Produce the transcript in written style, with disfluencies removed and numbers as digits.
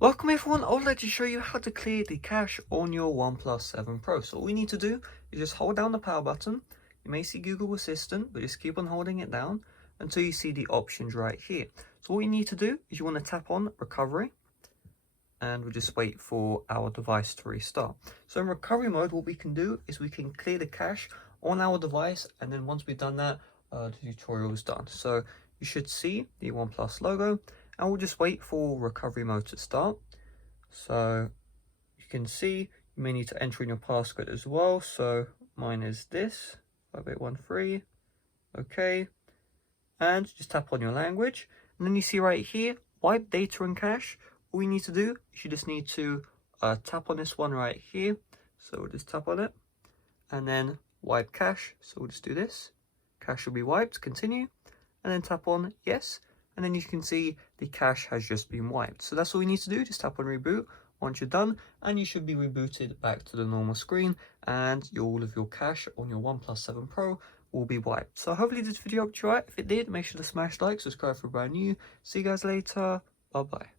Welcome everyone, I would like to show you how to clear the cache on your OnePlus 7 Pro. So all we need to do is just hold down the power button. You may see Google Assistant, but just keep on holding it down until you see the options right here. So all you need to do is you want to tap on recovery and we'll just wait for our device to restart. So in recovery mode, what we can do is we can clear the cache on our device, and then once we've done that, the tutorial is done. So you should see the OnePlus logo, and we'll just wait for recovery mode to start. So you can see you may need to enter in your passcode as well. So mine is this 5813. Okay, and just tap on your language, and then you see right here wipe data and cache. All you need to do is you just need to tap on this one right here. So we'll just tap on it and then wipe cache. So we'll just do this. Cache will be wiped, continue, and then tap on yes, and then you can see the cache has just been wiped. So that's all you need to do. Just tap on reboot once you're done, and you should be rebooted back to the normal screen, and all of your cache on your OnePlus 7 Pro will be wiped. So hopefully this video helped you out. If it did, make sure to smash like, subscribe for brand new. See you guys later. Bye bye.